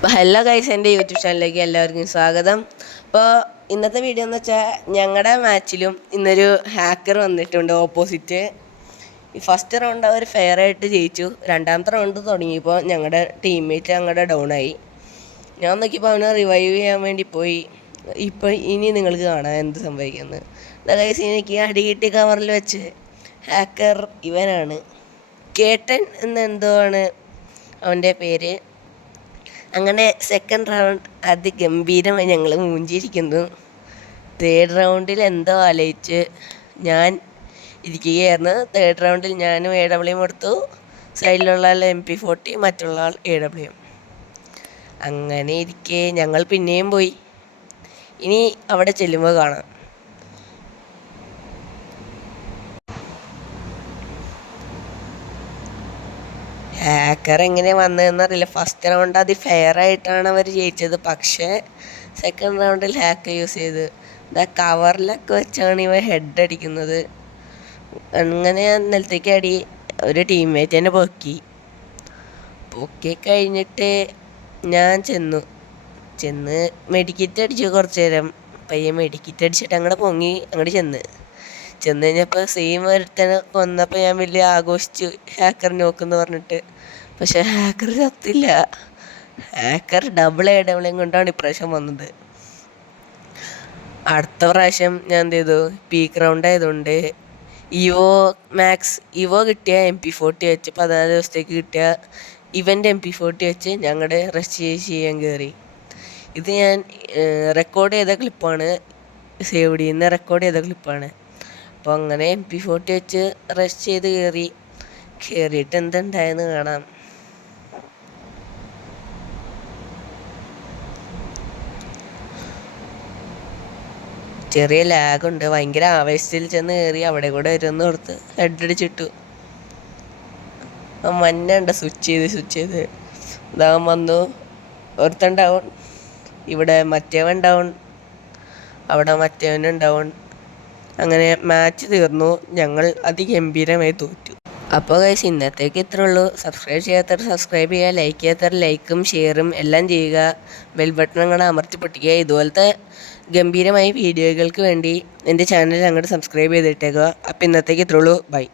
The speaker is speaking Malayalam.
അപ്പോൾ ഹലോ ഗൈസ് എന്റെ യൂട്യൂബ് ചാനലിലേക്ക് എല്ലാവർക്കും സ്വാഗതം. അപ്പോൾ ഇന്നത്തെ വീഡിയോ എന്ന് വെച്ചാൽ ഞങ്ങളുടെ മാച്ചിലും ഇന്നൊരു ഹാക്കർ വന്നിട്ടുണ്ട് ഓപ്പോസിറ്റ് ഈ ഫസ്റ്റ് റൗണ്ട് അവർ ഫെയർ ആയിട്ട് ജയിച്ചു. രണ്ടാമത്തെ റൗണ്ട് തുടങ്ങിയപ്പോൾ ഞങ്ങളുടെ ടീംമേറ്റ് ഞങ്ങളുടെ ഡൗൺ ആയി. ഞാൻ നോക്കിയപ്പോൾ അവനെ റിവൈവ് ചെയ്യാൻ വേണ്ടി പോയി. ഇപ്പോൾ ഇനി നിങ്ങൾക്ക് കാണാം എന്ത് സംഭവിക്കുന്നത് ഗൈസ് എനിക്ക് അടി കിട്ടി കവറിൽ വെച്ച് ഹാക്കർ ഇവനാണ്. കേട്ടൻ എന്നെന്തോ ആണ് അവന്റെ പേര്. അങ്ങനെ സെക്കൻഡ് റൗണ്ട് അതിഗംഭീരമായി ഞങ്ങൾ മൂഞ്ചിരിക്കുന്നു. തേർഡ് റൗണ്ടിൽ എന്തോ ആലോചിച്ച് ഞാൻ ഇരിക്കുകയായിരുന്നു. തേർഡ് റൗണ്ടിൽ ഞാനും എ ഡബ്ല്യു എടുത്തു. സൈഡിലുള്ള ആൾ എം പി ഫോർട്ടി മറ്റുള്ള ആൾ എ ഡബ്ല്യു അങ്ങനെ ഇരിക്കെ ഞങ്ങൾ പിന്നെയും പോയി. ഇനി അവിടെ ചെല്ലുമ്പോൾ കാണാം. ഹാക്കർ എങ്ങനെ വന്നതെന്നറിയില്ല ഫസ്റ്റ് റൗണ്ട് അത് ഫെയർ ആയിട്ടാണ് അവർ ജയിച്ചത്. പക്ഷേ സെക്കൻഡ് റൗണ്ടിൽ ഹാക്ക് യൂസ് ചെയ്ത്. ഇതാ കവറിലൊക്കെ വെച്ചാണ് ഇവ ഹെഡ് അടിക്കുന്നത്. അങ്ങനെ നിലത്തേക്ക് അടി. ഒരു ടീംമേറ്റ് തന്നെ പൊക്കി. പൊക്കി കഴിഞ്ഞിട്ട് ഞാൻ ചെന്നു. ചെന്ന് മെഡിക്കറ്റ് അടിച്ചു കുറച്ച് നേരം. പയ്യെ മെഡിക്കറ്റ് അടിച്ചിട്ട് അങ്ങോട്ട് പൊങ്ങി. അങ്ങോട്ട് ചെന്ന്. ചെന്ന് കഴിഞ്ഞപ്പോൾ സെയിം ഒരുത്തനെ കൊന്നപ്പോൾ ഞാൻ വലിയ ആഘോഷിച്ചു. ഹാക്കർ നോക്കുന്നു പറഞ്ഞിട്ട്. പക്ഷെ ഹാക്കർ ചത്തില്ല. ഹാക്കർ ഡബിൾ എ ഡബിളും കൊണ്ടാണ് ഇപ്രാവശ്യം വന്നത്. അടുത്ത പ്രാവശ്യം ഞാൻ എന്ത് ചെയ്തു? പീക്ക് റൗണ്ട് ആയതുകൊണ്ട് ഇവോ മാക്സ് ഇവോ കിട്ടിയ എം പി ഫോർട്ടി വെച്ച് പതിനാല് ദിവസത്തേക്ക് കിട്ടിയ ഇവന്റെ എം പി ഫോർട്ടി വെച്ച് ഞങ്ങളുടെ റഷ് ചെയ്യാൻ കയറി ഇത് ഞാൻ റെക്കോർഡ് ചെയ്ത ക്ലിപ്പാണ് സേവ് ചെയ്യുന്ന റെക്കോർഡ് ചെയ്ത ക്ലിപ്പാണ് അപ്പോൾ അങ്ങനെ എം പി ഫോർട്ടി വെച്ച് റഷ് ചെയ്ത് കയറി കയറിയിട്ട് എന്തുണ്ടായെന്ന് കാണാം. ചെറിയ ലാഗുണ്ട് ഭയങ്കര ആവേശത്തിൽ ചെന്ന് കയറി അവിടെ കൂടെ വരുമെന്ന് ഓർത്ത് ഹെഡ് അടിച്ചിട്ടു. ആ മഞ്ഞുണ്ട് സ്വിച്ച് ചെയ്ത് സ്വിച്ച് ചെയ്ത്. ഇതാകും വന്നു. ഒരുത്തണ്ടാവും ഇവിടെ മറ്റേവൻ ഉണ്ടാവും അവിടെ മറ്റേവൻ ഡൗൺ അങ്ങനെ മാച്ച് തീർന്നു. ഞങ്ങൾ അതിഗംഭീരമായി തോറ്റു. അപ്പോൾ ഗൈസ് ഇന്നത്തേക്ക് ഇത്രേ ഉള്ളൂ. സബ്സ്ക്രൈബ് ചെയ്യാത്തവർ സബ്സ്ക്രൈബ് ചെയ്യുക ലൈക്ക് ചെയ്യാത്തവർ ലൈക്കും ഷെയറും എല്ലാം ചെയ്യുക. ബെൽ ബട്ടൺ അങ്ങോട്ട് അമർത്തി പൊട്ടിക്കുക. ഇതുപോലത്തെ ഗംഭീരമായ വീഡിയോകൾക്ക് വേണ്ടി എന്റെ ചാനൽ അങ്ങോട്ട് സബ്സ്ക്രൈബ് ചെയ്തിട്ടേക്കുക. അപ്പോൾ ഇന്നത്തേക്ക് ഇത്രേ ഉള്ളൂ. ബൈ